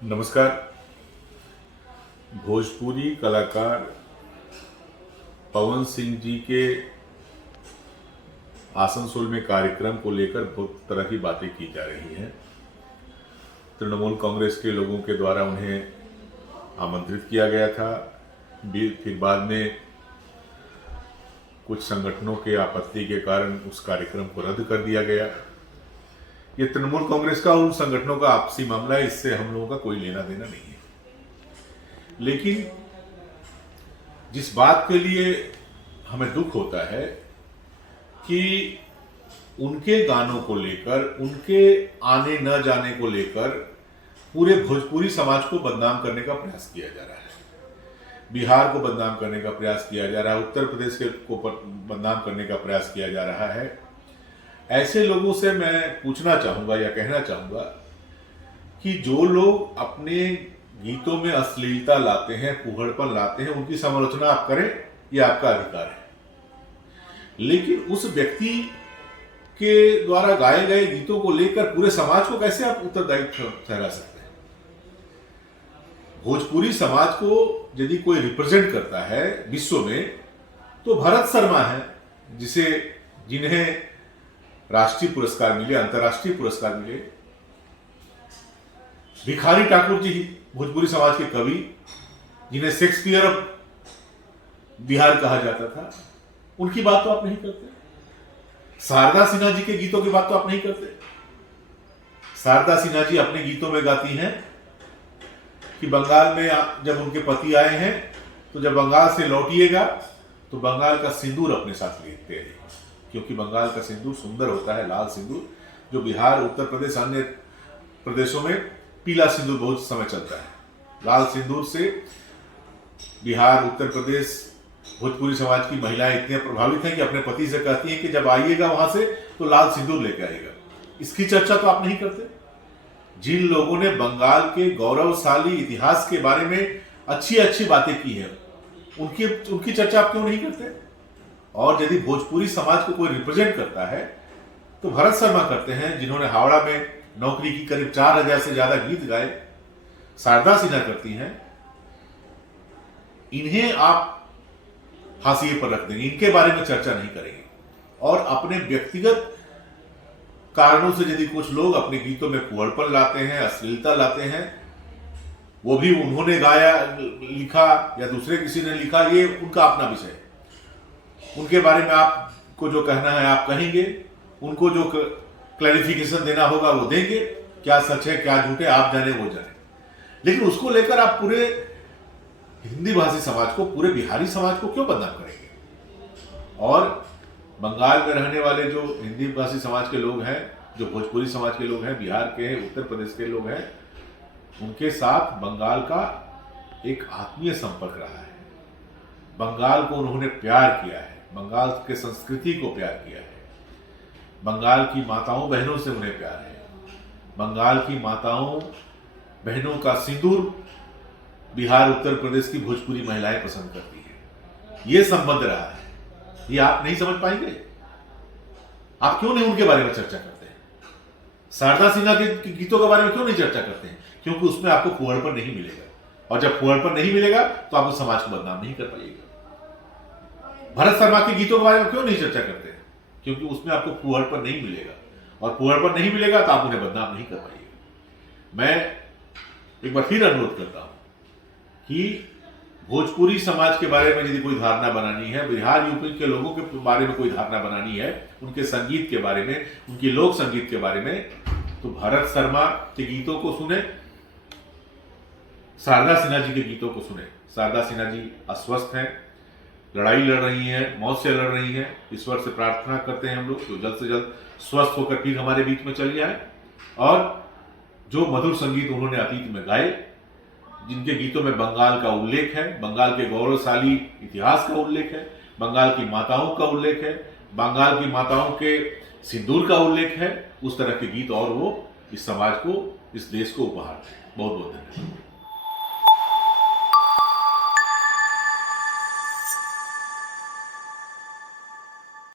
नमस्कार। भोजपुरी कलाकार पवन सिंह जी के आसनसोल में कार्यक्रम को लेकर बहुत तरह की बातें की जा रही हैं। तृणमूल कांग्रेस के लोगों के द्वारा उन्हें आमंत्रित किया गया था, फिर बाद में कुछ संगठनों के आपत्ति के कारण उस कार्यक्रम को रद्द कर दिया गया। ये तृणमूल कांग्रेस का उन संगठनों का आपसी मामला है, इससे हम लोगों का कोई लेना देना नहीं है। लेकिन जिस बात के लिए हमें दुख होता है कि उनके गानों को लेकर, उनके आने न जाने को लेकर पूरे भोजपुरी समाज को बदनाम करने का प्रयास किया जा रहा है। बिहार को बदनाम करने का प्रयास किया जा रहा है, उत्तर प्रदेश को बदनाम करने का प्रयास किया जा रहा है। ऐसे लोगों से मैं पूछना चाहूंगा या कहना चाहूंगा कि जो लोग अपने गीतों में अश्लीलता लाते हैं, फूहड़पन लाते हैं, उनकी समालोचना आप करें, ये आपका अधिकार है। लेकिन उस व्यक्ति के द्वारा गाए गए गीतों को लेकर पूरे समाज को कैसे आप उत्तरदायी ठहरा सकते हैं? भोजपुरी समाज को यदि कोई रिप्रेजेंट करता है विश्व में तो भरत शर्मा है, जिन्हें राष्ट्रीय पुरस्कार मिले, अंतर्राष्ट्रीय पुरस्कार मिले। भिखारी ठाकुर जी भोजपुरी समाज के कवि, जिन्हें शेक्सपियर ऑफ बिहार कहा जाता था, उनकी बात तो आप नहीं करते। शारदा सिन्हा जी के गीतों की बात तो आप नहीं करते। शारदा सिन्हा जी अपने गीतों में गाती हैं कि बंगाल में जब उनके पति आए हैं तो जब बंगाल से लौटिएगा तो बंगाल का सिंदूर अपने साथ लेते हैं, क्योंकि बंगाल का सिंदूर सुंदर होता है, लाल सिंदूर, जो बिहार, उत्तर प्रदेश, अन्य प्रदेशों में पीला सिंदूर बहुत समय चलता है। लाल सिंदूर से बिहार, उत्तर प्रदेश, भोजपुरी समाज की महिलाएं इतने प्रभावित हैं कि अपने पति से कहती हैं कि जब आइएगा वहां से तो लाल सिंदूर लेकर आइएगा। इसकी चर्चा तो आप नहीं करते। जिन लोगों ने बंगाल के गौरवशाली इतिहास के बारे में अच्छी अच्छी बातें की है, उनकी चर्चा आप क्यों नहीं करते? और यदि भोजपुरी समाज को कोई रिप्रेजेंट करता है तो भरत शर्मा करते हैं, जिन्होंने हावड़ा में नौकरी की, करीब 4000 से ज्यादा गीत गाए। शारदा सिन्हा करती हैं। इन्हें आप हाशिए पर रख देंगे, इनके बारे में चर्चा नहीं करेंगे। और अपने व्यक्तिगत कारणों से यदि कुछ लोग अपने गीतों में फूहड़पन लाते हैं, अश्लीलता लाते हैं, वो भी उन्होंने गाया, लिखा या दूसरे किसी ने लिखा, ये उनका अपना विषय है। उनके बारे में आपको जो कहना है आप कहेंगे, उनको जो क्लैरिफिकेशन देना होगा वो देंगे। क्या सच है क्या झूठ है आप जाने वो जाने। लेकिन उसको लेकर आप पूरे हिंदी भाषी समाज को, पूरे बिहारी समाज को क्यों बदनाम करेंगे? और बंगाल में रहने वाले जो हिंदी भाषी समाज के लोग हैं, जो भोजपुरी समाज के लोग हैं, बिहार के हैं, उत्तर प्रदेश के लोग हैं, उनके साथ बंगाल का एक आत्मीय संपर्क रहा है। बंगाल को उन्होंने प्यार किया है, बंगाल के संस्कृति को प्यार किया है, बंगाल की माताओं बहनों से उन्हें प्यार है। बंगाल की माताओं बहनों का सिंदूर बिहार, उत्तर प्रदेश की भोजपुरी महिलाएं पसंद करती हैं। यह संबंध रहा है, ये आप नहीं समझ पाएंगे। आप क्यों नहीं उनके बारे में चर्चा करते हैं? शारदा सिन्हा के गीतों के बारे में क्यों नहीं चर्चा करते हैं? क्योंकि उसमें आपको फूहड़पन नहीं मिलेगा, और जब फूहड़पन नहीं मिलेगा तो आप उस समाज को बदनाम नहीं कर पाइएगा। भरत शर्मा के गीतों के बारे में क्यों नहीं चर्चा करते हैं? क्योंकि उसमें आपको फूहड़पन नहीं मिलेगा, और फूहड़पन नहीं मिलेगा तो आप उन्हें बदनाम नहीं कर पाइएगा। मैं एक बार फिर अनुरोध करता हूं कि भोजपुरी समाज के बारे में यदि कोई धारणा बनानी है, बिहार यूपी के लोगों के बारे में कोई धारणा बनानी है, उनके संगीत के बारे में, उनके लोक संगीत के बारे में, तो भरत शर्मा के गीतों को सुने, शारदा सिन्हा जी के गीतों को सुने। शारदा सिन्हा जी अस्वस्थ हैं, लड़ाई लड़ रही हैं, मौत से लड़ रही हैं। ईश्वर से प्रार्थना करते हैं हम लोग तो जल्द से जल्द स्वस्थ होकर फिर हमारे बीच में चली आए। और जो मधुर संगीत उन्होंने अतीत में गाए, जिनके गीतों में बंगाल का उल्लेख है, बंगाल के गौरवशाली इतिहास का उल्लेख है, बंगाल की माताओं का उल्लेख है, बंगाल की माताओं के सिंदूर का उल्लेख है, उस तरह के गीत और वो इस समाज को, इस देश को उपहार दें। बहुत बहुत धन्यवाद।